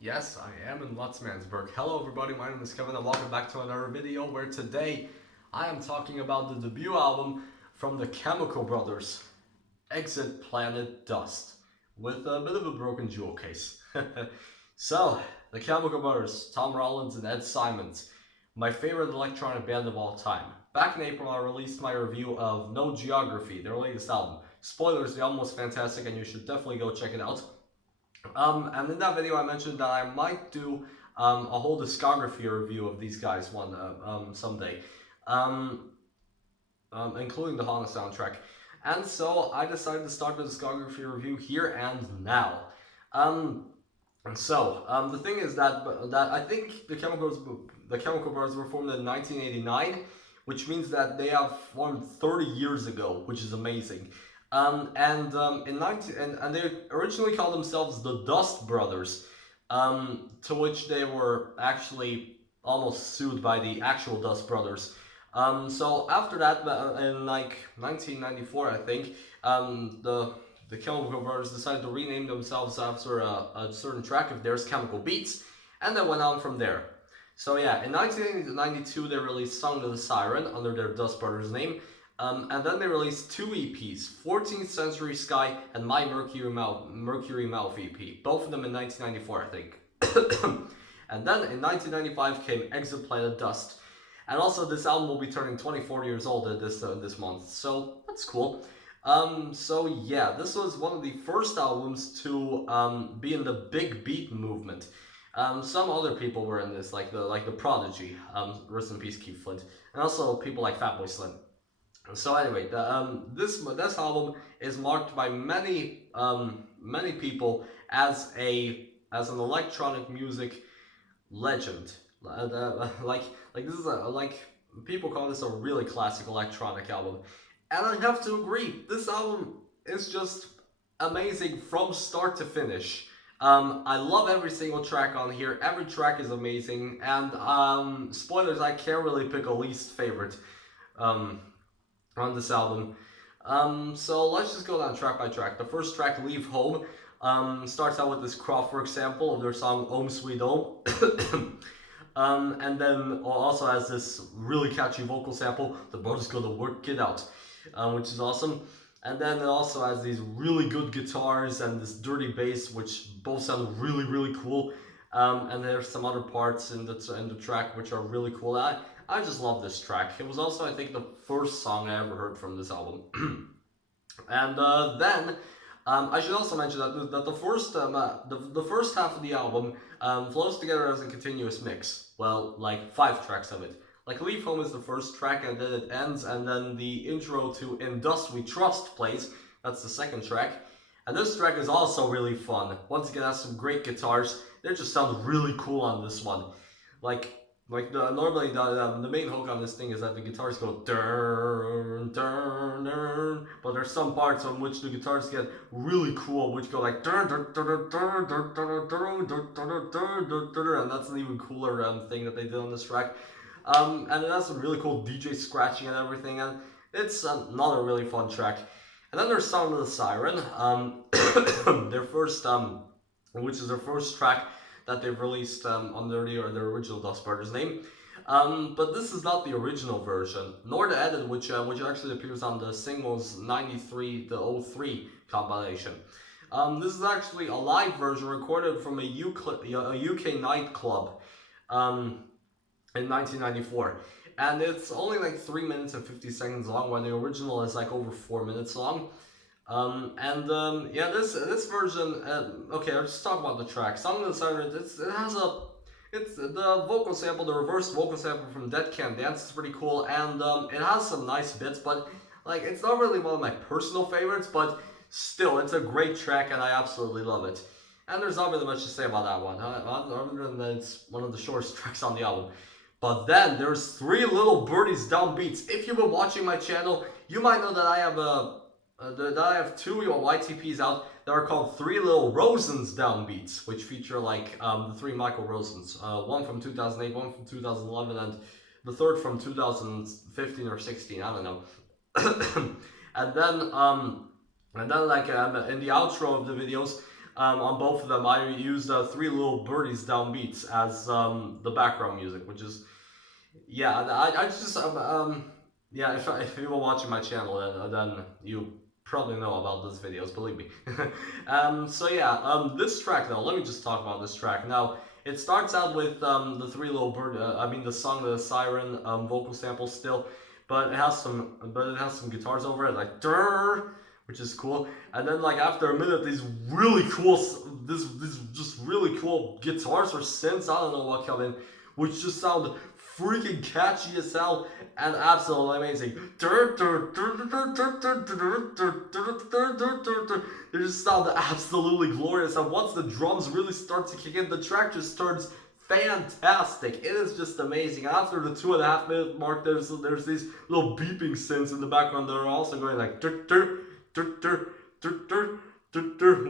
Yes, I am in Lutzmansburg. Hello everybody, my name is Kevin and welcome back to another video where today I am talking about the debut album from the Chemical Brothers, Exit Planet Dust, with a bit of a broken jewel case. So, the Chemical Brothers, Tom Rollins and Ed Simons, my favorite electronic band of all time. Back in April I released my review of No Geography, their latest album. Spoilers, the album was fantastic and you should definitely go check it out. And in that video, I mentioned that I might do a whole discography review of these guys one someday, um, including the Hana soundtrack. And so I decided to start the discography review here and now. The thing is that I think the Chemical Brothers were formed in 1989, which means that they have formed 30 years ago, which is amazing. In 19 and they originally called themselves the Dust Brothers, to which they were actually almost sued by the actual Dust Brothers. So after that, in like 1994, I think, the Chemical Brothers decided to rename themselves after a certain track of theirs, Chemical Beats, and they went on from there. So yeah, in 1992 they released Song of the Siren under their Dust Brothers name, and then they released two EPs, 14th Century Sky and My Mercury Mouth EP, both of them in 1994, I think. And then in 1995 came Exit Planet Dust. And also this album will be turning 24 years old this month, so that's cool. So yeah, this was one of the first albums to be in the big beat movement. Some other people were in this, like the Prodigy, rest in peace Keith Flint, and also people like Fatboy Slim. So anyway, this album is marked by many people as an electronic music legend. Like this is like people call this a really classic electronic album, and I have to agree. This album is just amazing from start to finish. I love every single track on here. Every track is amazing, and spoilers, I can't really pick a least favorite. Um, on this album. So let's just go down track by track. The first track, Leave Home, starts out with this Kraftwerk sample of their song Om Sweet Om. And then also has this really catchy vocal sample, The Boat is Gonna Work It Out, which is awesome. And then it also has these really good guitars and this dirty bass, which both sound really cool. And there's some other parts in the track which are really cool. I just love this track. It was also, I think, the first song I ever heard from this album. And then I should also mention that the first half of the album flows together as a continuous mix. Well, like 5 tracks of it. Like Leave Home is the first track, and then it ends, and then the intro to In Dust We Trust plays. That's the second track. And this track is also really fun. Once again, has some great guitars. They just sound really cool on this one. Normally the main hook on this thing is that the guitars go dun dun dun, but there's some parts on which the guitars get really cool, which go like dun dun dun dun dun dun dun dun dun dun dun, and that's an even cooler thing that they did on this track. And it has some really cool DJ scratching and everything, and it's another really fun track. And then there's Sound of the Siren, their first which is their first track that they've released under their original Dust Brothers name. But this is not the original version, nor the edit, which actually appears on the Singles 93, the 03 compilation. This is actually a live version recorded from a UK nightclub in 1994. And it's only like 3 minutes and 50 seconds long, when the original is like over 4 minutes long. Yeah, this version. Okay, let's just talk about the track. Song of the Siren. It's the vocal sample, the reversed vocal sample from Dead Can Dance is pretty cool, and it has some nice bits, but like it's not really one of my personal favorites, but still, it's a great track, and I absolutely love it. And there's not really much to say about that one, other than that it's one of the shortest tracks on the album. But then there's 3 little birdies downbeats. If you've been watching my channel, you might know that I have 2 YTPs out that are called 3 Little Rosens downbeats, which feature like the 3 Michael Rosens, one from 2008, one from 2011, and the third from 2015 or 16, I don't know. and then like in the outro of the videos, On both of them, I used three little birdies downbeats as the background music, which is yeah. I just yeah. If you were watching my channel, then you probably know about those videos. Believe me. So yeah, this track though. Let me just talk about this track now. It starts out with the three little bird. I mean the song, the siren vocal sample still, but it has some guitars over it like "Durr," which is cool. And then like after a minute, these really cool, this just really cool guitars or synths. I don't know what come in, which just sound freaking catchy as hell and absolutely amazing. They just sound absolutely glorious. And once the drums really start to kick in, the track just turns fantastic. It is just amazing. After the 2.5 minute mark, there's these little beeping synths in the background that are also going like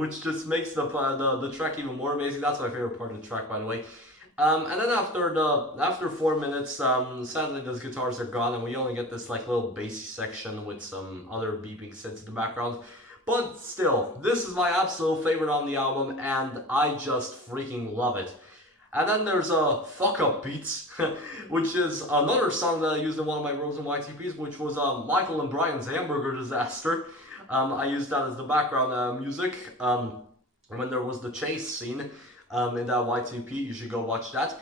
which just makes the track even more amazing. That's my favorite part of the track, by the way. And then after 4 minutes, sadly those guitars are gone, and we only get this like little bassy section with some other beeping synths in the background. But still, this is my absolute favorite on the album, and I just freaking love it. And then there's Fuck Up Beats, which is another song that I used in one of my Rose and White EPs, which was Michael and Brian's Hamburger Disaster. I used that as the background music when there was the chase scene in that YTP. You should go watch that.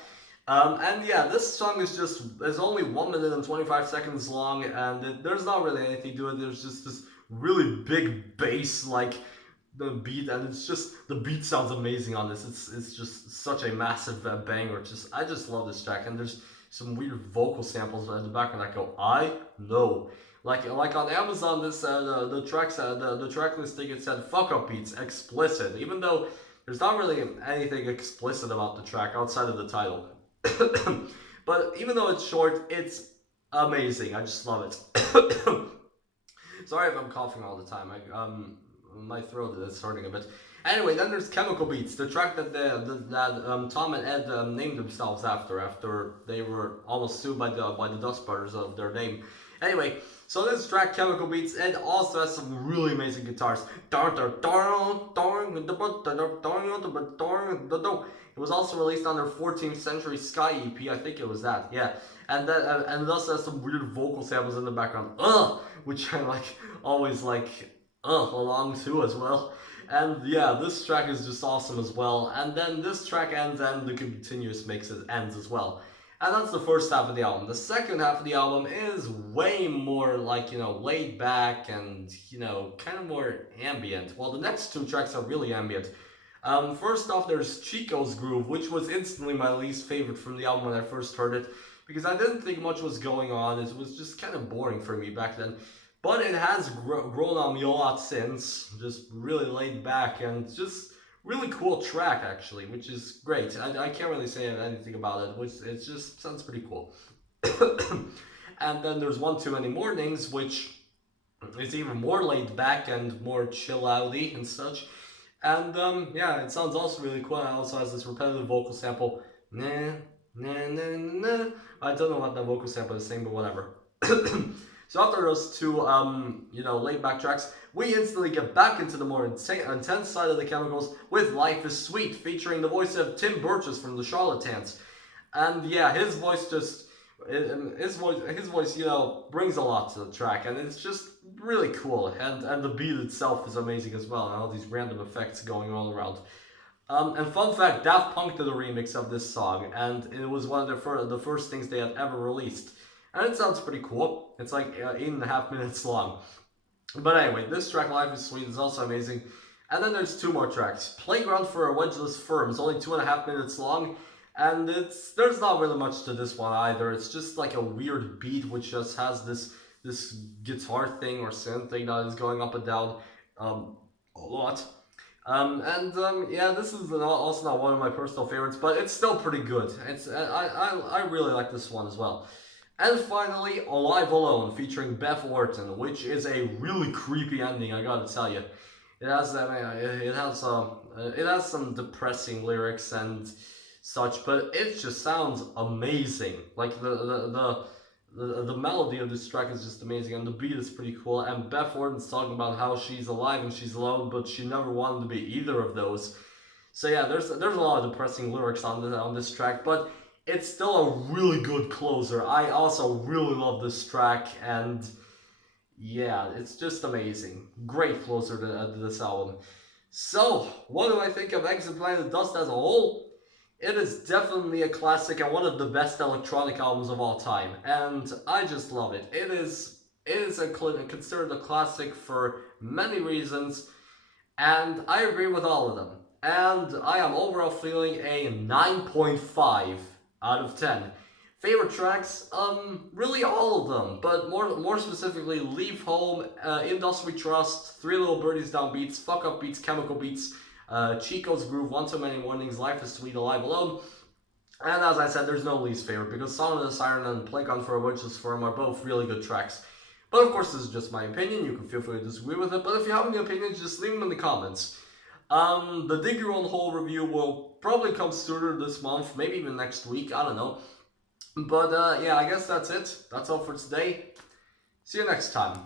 And yeah, this song is only 1 minute and 25 seconds long, and there's not really anything to it. There's just this really big bass like the beat, and it's just the beat sounds amazing on this. It's just such a massive banger. I just love this track, and there's some weird vocal samples in the background that go I know. Like on Amazon, this the tracks the track listing, it said "fuck up beats" explicit, even though there's not really anything explicit about the track outside of the title. But even though it's short, it's amazing. I just love it. Sorry if I'm coughing all the time. My throat is hurting a bit. Anyway, then there's Chemical Beats, the track that Tom and Ed named themselves after they were almost sued by the Dust Brothers of their name. Anyway, so this track, Chemical Beats, it also has some really amazing guitars. It was also released on their 14th Century Sky EP, I think it was that, yeah. And it also has some weird vocal samples in the background, which I always along to as well. And yeah, this track is just awesome as well. And then this track ends and the continuous mix ends as well. And that's the first half of the album. The second half of the album is way more laid back and, kind of more ambient. Well, the next two tracks are really ambient. First off, there's Chico's Groove, which was instantly my least favorite from the album when I first heard it, because I didn't think much was going on. It was just kind of boring for me back then. But it has grown on me a lot since, just really laid back and just really cool track actually, which is great. I can't really say anything about it, which it just sounds pretty cool. And then there's One Too Many Mornings, which is even more laid back and more chill outy and such. And yeah, it sounds also really cool. It also has this repetitive vocal sample. Nah, nah, nah, nah. I don't know what that vocal sample is saying, but whatever. So after those two, laid back tracks, we instantly get back into the more intense side of the Chemicals with Life is Sweet, featuring the voice of Tim Burgess from the Charlatans. And yeah, his voice brings a lot to the track, and it's just really cool. And the beat itself is amazing as well, and all these random effects going all around. And fun fact, Daft Punk did a remix of this song, and it was one of the first things they had ever released. And it sounds pretty cool. It's like 8.5 minutes long. But anyway, this track, Life is Sweet, is also amazing. And then there's two more tracks. Playground for a Wedgeless Firm is only 2.5 minutes long. And there's not really much to this one either. It's just like a weird beat which just has this guitar thing or synth thing that is going up and down a lot. Yeah, this is also not one of my personal favorites, but it's still pretty good. I really like this one as well. And finally, Alive Alone, featuring Beth Orton, which is a really creepy ending, I gotta tell you. It has some depressing lyrics and such, but it just sounds amazing. Like the the melody of this track is just amazing, and the beat is pretty cool. And Beth Orton's talking about how she's alive and she's alone, but she never wanted to be either of those. So yeah, there's a lot of depressing lyrics on this track, but it's still a really good closer. I also really love this track, and yeah, it's just amazing. Great closer to this album. So, what do I think of Exit Planet Dust as a whole? It is definitely a classic and one of the best electronic albums of all time, and I just love it. Considered a classic for many reasons, and I agree with all of them. And I am overall feeling a 9.5 out of 10. Favorite tracks? Really all of them, but more specifically, Leave Home, Industry Trust, Three Little Birdies Down Beats, Fuck Up Beats, Chemical Beats, Chico's Groove, One Too Many Mornings, Life is Sweet, Alive Alone. And as I said, there's no least favorite, because Song of the Siren and Playground for a Witch's Firm are both really good tracks. But of course, this is just my opinion. You can feel free to disagree with it. But if you have any opinions, just leave them in the comments. The Dig Your Own Hole review will probably come sooner this month, maybe even next week. I don't know. But yeah, I guess that's it. That's all for today. See you next time.